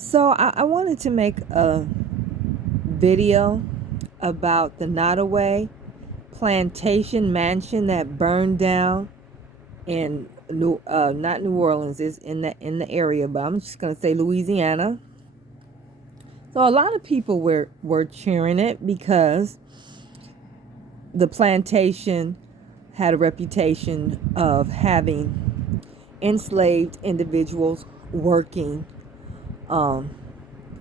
So I wanted to make a video about the Nottoway Plantation mansion that burned down in not New Orleans, is in the area, but I'm just gonna say Louisiana. So a lot of people were cheering it because the plantation had a reputation of having enslaved individuals working um,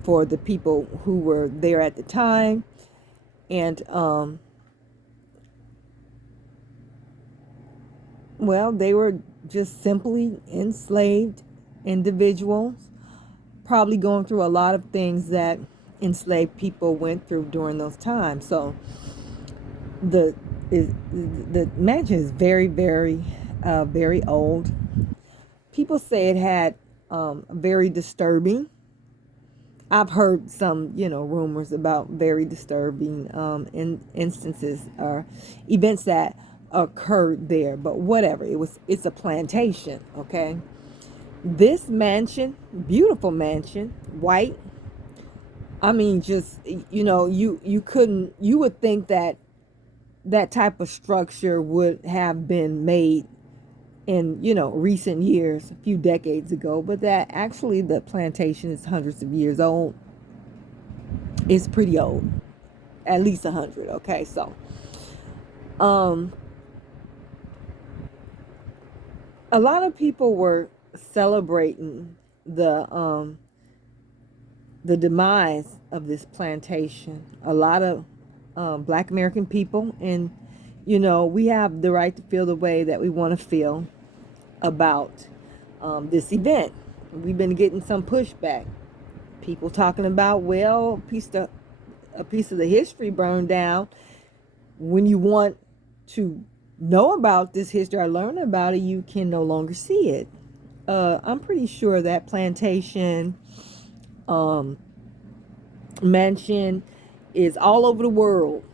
for the people who were there at the time. And, well, they were just simply enslaved individuals, probably going through a lot of things that enslaved people went through during those times. So the the mansion is very old. People say it had very disturbing. I've heard some, rumors about very disturbing instances or events that occurred there. But whatever, it's a plantation, okay? This mansion, beautiful mansion, white. I mean, just you would think that that type of structure would have been made in recent years, a few decades ago, but that actually the plantation is hundreds of years old. It's pretty old, at least 100. Okay, so um a lot of people were celebrating the demise of this plantation. A lot of Black American people, and we have the right to feel the way that we want to feel about this event. We've been getting some pushback. People talking about, well, a piece of the history burned down. When you want to know about this history or learn about it, you can no longer see it. I'm pretty sure that plantation mansion is all over the world.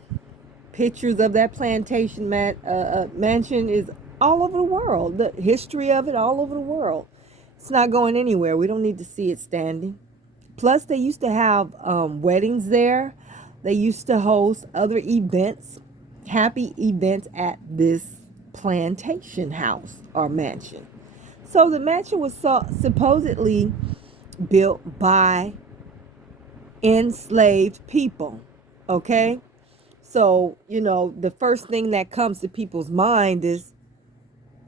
Pictures of that plantation mansion is all over the world. The history of it all over the world. It's not going anywhere. We don't need to see it standing. Plus, they used to have weddings there. They used to host other events, happy events at this plantation house or mansion. So the mansion was supposedly built by enslaved people. Okay? So, the first thing that comes to people's mind is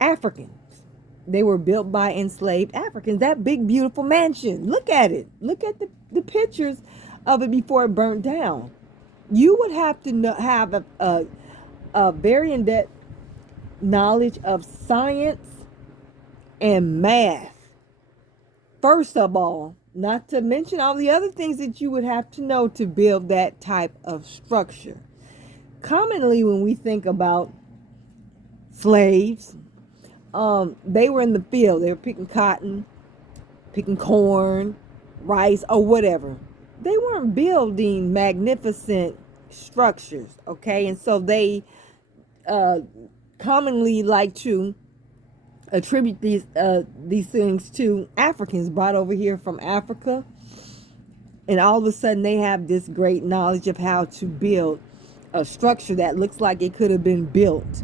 Africans. They were built by enslaved Africans. That big, beautiful mansion. Look at it. Look at the pictures of it before it burnt down. You would have to have a very in-depth knowledge of science and math. First of all, not to mention all the other things that you would have to know to build that type of structure. Commonly, when we think about slaves, they were in the field. They were picking cotton, picking corn, rice, or whatever. They weren't building magnificent structures, okay? And so they commonly like to attribute these things to Africans brought over here from Africa. And all of a sudden they have this great knowledge of how to build a structure that looks like it could have been built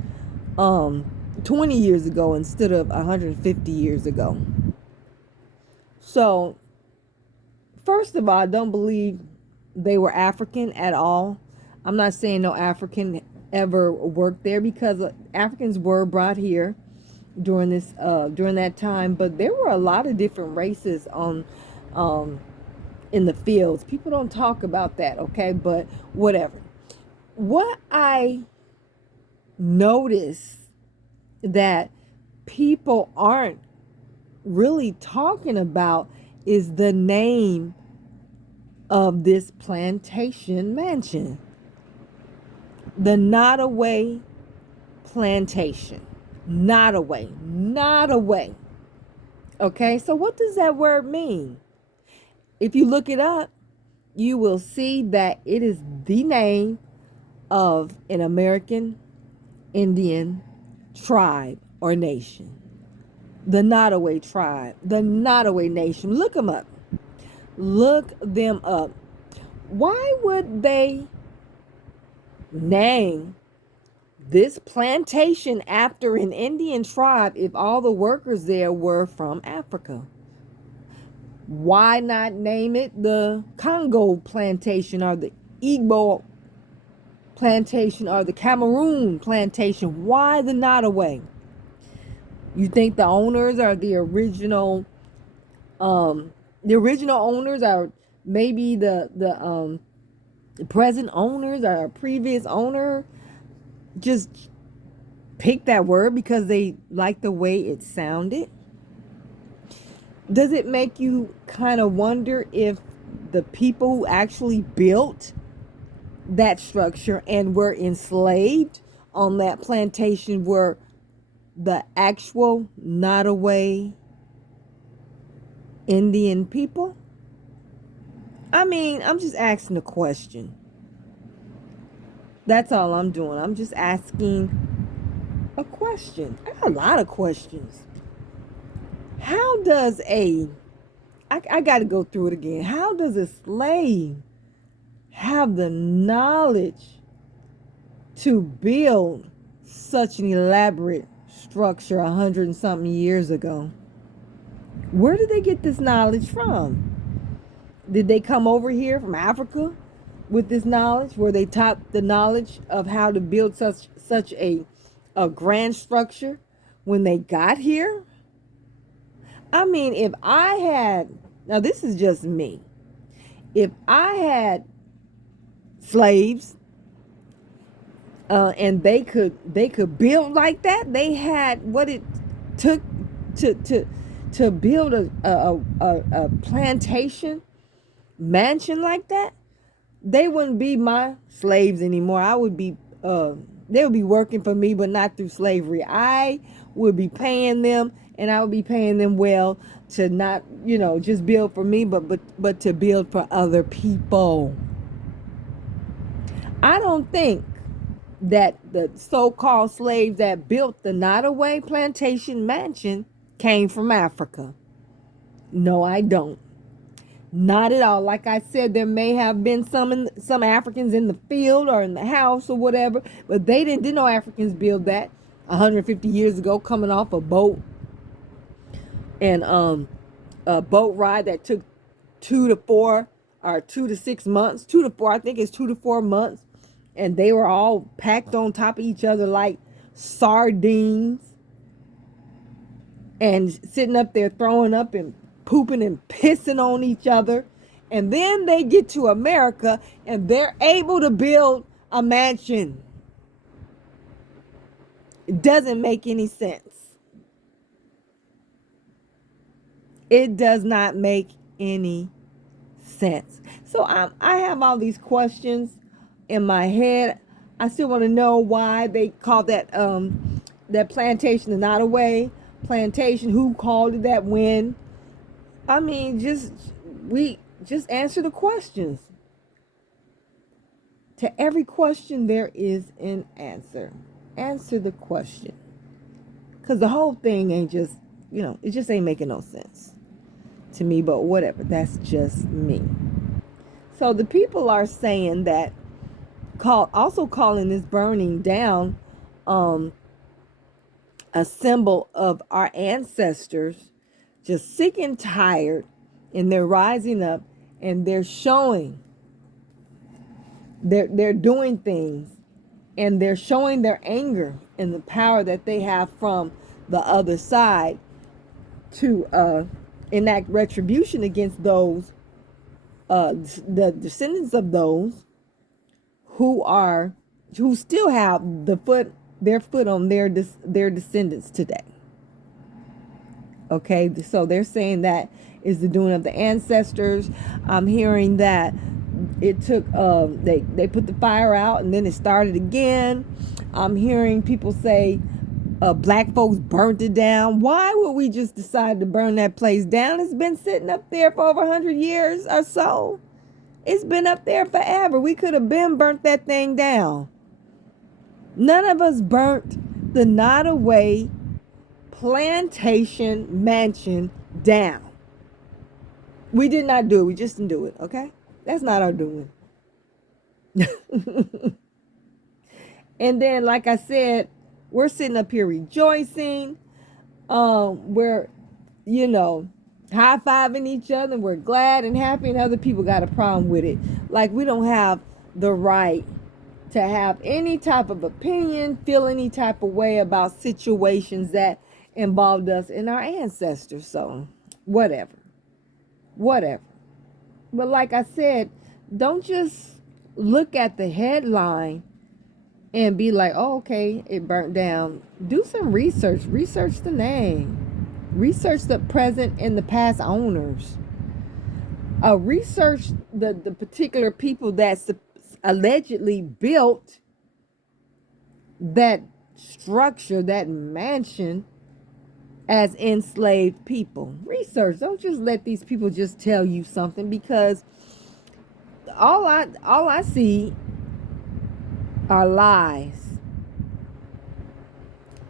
20 years ago instead of 150 years ago. So, first of all, I don't believe they were African at all. I'm not saying no African ever worked there, because Africans were brought here during that time, but there were a lot of different races on in the fields. People don't talk about that, okay? But whatever. What I notice that people aren't really talking about is the name of this plantation mansion. The Nottoway Plantation. Nottoway. Okay, so what does that word mean? If you look it up, you will see that it is the name of an American Indian tribe or nation. The Nottoway tribe, the Nottoway nation. Look them up. Look them up. Why would they name this plantation after an Indian tribe if all the workers there were from Africa? Why not name it the Congo plantation or the Igbo plantation or the Cameroon plantation? Why the Nottoway? You think the owners are the original owners are maybe the present owners or a previous owner just picked that word because they like the way it sounded? Does it make you kind of wonder if the people who actually built that structure and were enslaved on that plantation were the actual Nottoway Indian people? I mean, I'm just asking a question. That's all I'm doing. I'm just asking a question. I got a lot of questions. How does I got to go through it again. How does a slave have the knowledge to build such an elaborate structure 100 and something years ago? Where did they get this knowledge from? Did they come over here from Africa with this knowledge? Were they taught the knowledge of how to build such a grand structure when they got here? I mean, if I had, now this is just me, if I had slaves and they could build like that, they had what it took to build a plantation mansion like that, they wouldn't be my slaves anymore. I would be they would be working for me, but not through slavery. I would be paying them, and I would be paying them well to not, just build for me, but to build for other people. I don't think that the so-called slaves that built the Nottoway plantation mansion came from Africa. No, I don't. Not at all. Like I said, there may have been some Africans in the field or in the house or whatever, but they didn't know Africans build that 150 years ago, coming off a boat and a boat ride that took 2 to 4 or 2 to 6 months, 2 to 4. I think it's 2 to 4 months, and they were all packed on top of each other like sardines, and sitting up there throwing up and pooping and pissing on each other. And then they get to America and they're able to build a mansion. It doesn't make any sense. It does not make any sense. So I have all these questions in my head. I still want to know why they called that plantation the Nottoway plantation. Who called it that? When? I mean, just answer the questions. To every question, there is an answer. Answer the question. Because the whole thing ain't just, it just ain't making no sense to me, but whatever. That's just me. So the people are saying that, also calling this burning down a symbol of our ancestors just sick and tired, and they're rising up and they're showing, they're doing things, and they're showing their anger and the power that they have from the other side to enact retribution against those, the descendants of those who still have their foot on their descendants today. Okay, so they're saying that is the doing of the ancestors. I'm hearing that it took they put the fire out and then it started again. I'm hearing people say black folks burnt it down. Why would we just decide to burn that place down? It's been sitting up there for over 100 years or so. It's been up there forever. We could have been burnt that thing down. None of us burnt the Nottoway plantation mansion down. We did not do it. We just didn't do it. Okay, that's not our doing. And then, like I said, we're sitting up here rejoicing. We're, you know, high fiving each other. We're glad and happy, and other people got a problem with it. Like we don't have the right to have any type of opinion, feel any type of way about situations that involved us and our ancestors. So, whatever. Whatever. But like I said, don't just look at the headline and be like, oh, okay, it burnt down. Do some research. Research the name. Research the present and the past owners. Research the particular people that allegedly built that structure, that mansion, as enslaved people. Research. Don't just let these people just tell you something, because all I see are lies.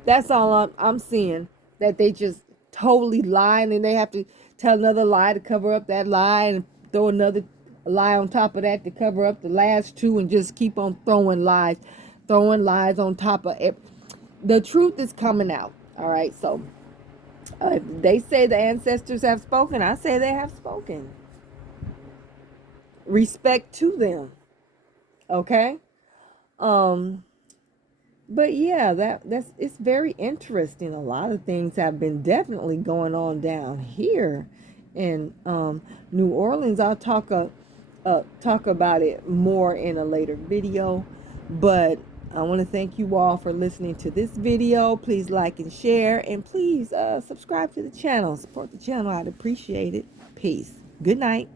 That's all I'm seeing. That they just totally lie, and then they have to tell another lie to cover up that lie, and throw another lie on top of that to cover up the last two, and just keep on throwing lies on top of it. The truth is coming out. All right, so if they say the ancestors have spoken, I say they have spoken. Respect to them. Okay. But yeah, that's it's very interesting. A lot of things have been definitely going on down here in New Orleans. I'll talk about it more in a later video. But I want to thank you all for listening to this video. Please like and share, and please subscribe to the channel. Support the channel. I'd appreciate it. Peace. Good night.